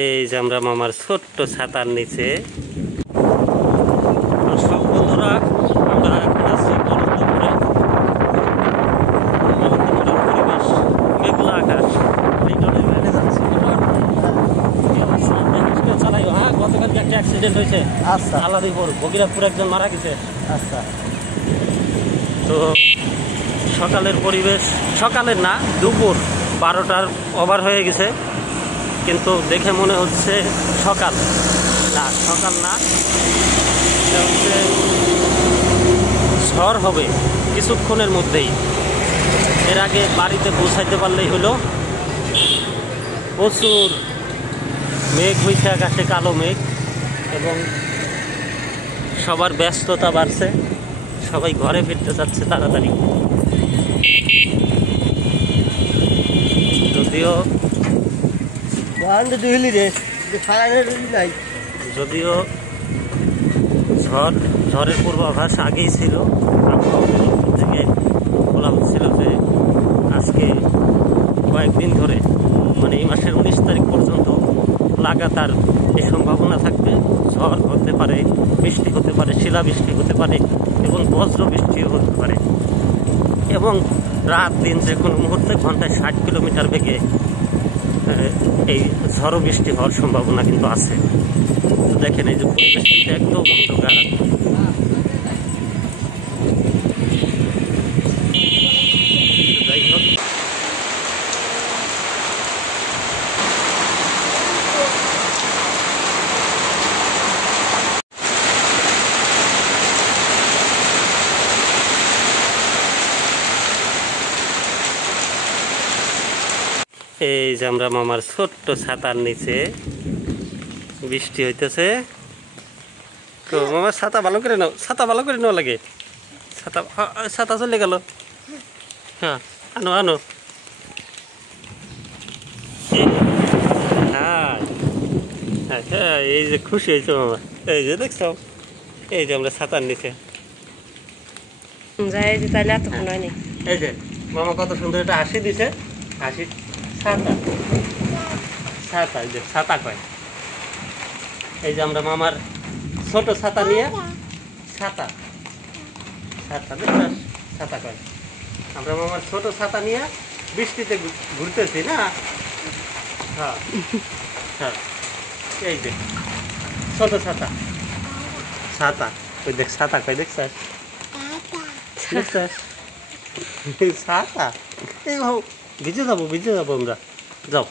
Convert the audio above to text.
এই যে আমরা মামার ছোট্ট ছাতার নিচে সব বন্ধুরা আমরা এখন আছি বলন্দপুরে। পরিবেশ মেঘলা আকাশ চালাই। হ্যাঁ, গতকালকে একটা অ্যাক্সিডেন্ট হয়েছে। আচ্ছা, আলাদিপুর বগিরাপুর একজন মারা গেছে। আচ্ছা, তো সকালের পরিবেশ, সকালের না, দুপুর 12টার ওভার হয়ে গেছে, কিন্তু দেখে মনে হচ্ছে সকাল না, সকাল না, এটা হচ্ছে ঝড় হবে কিছুক্ষণের মধ্যেই। এর আগে বাড়িতে পৌঁছাইতে পারলেই হলো। প্রচুর মেঘ হয়েছে আকাশে, কালো মেঘ, এবং সবার ব্যস্ততা বাড়ছে, সবাই ঘরে ফিরতে চাচ্ছে তাড়াতাড়ি। যদিও যদিও ঝড়ের পূর্বাভাস আগেই ছিল, আবহাওয়া থেকে বলা হচ্ছিল যে আজকে কয়েকদিন ধরে, মানে এই মাসের 19 তারিখ পর্যন্ত লাগাতার এই সম্ভাবনা থাকবে। ঝড় হতে পারে, বৃষ্টি হতে পারে, শিলাবৃষ্টি হতে পারে, এবং বজ্র বৃষ্টিও হতে পারে, এবং রাত দিন যে কোনো মুহূর্তে ঘন্টায় 60 কিলোমিটার বেগে এই ঝড় বৃষ্টি হওয়ার সম্ভাবনা কিন্তু আছে। তো দেখেন, এই যে পরিবেশ কিন্তু একদম অন্ধকার। যাই হোক, এই যে আমরা মামার ছোট্ট ছাতার নিচে, বৃষ্টি হইতেছে। তো মামার ছাতা ভালো করে নাও, ছাতা ভালো করে নেওয়া লাগে। ছাতা চলে গেল। হ্যাঁ, আনো আনো। হ্যাঁ হ্যাঁ, এই যে খুশি হয়েছে মামা, এই যে দেখছ, এই যে আমরা ছাতার নিচে। এই যে মামা কত সুন্দর একটা হাসি দিছে, হাসি। ছাতা ছাতা, এই যে ছাতা কয়। এই যে আমরা মামার ছোট ছাতা নিয়ে, ছাতা ছাতা দেখছ, ছাতা কয়। আমরা মামার ছোট ছাতা নিয়ে বৃষ্টিতে ঘুরতেছি না। হ্যাঁ হ্যাঁ, এই যে ছোট ছাতা, ছাতা ওই দেখ, ছাতা কয়, দেখছ ছাতা। এই ভিজে যাবো আমরা, যাও।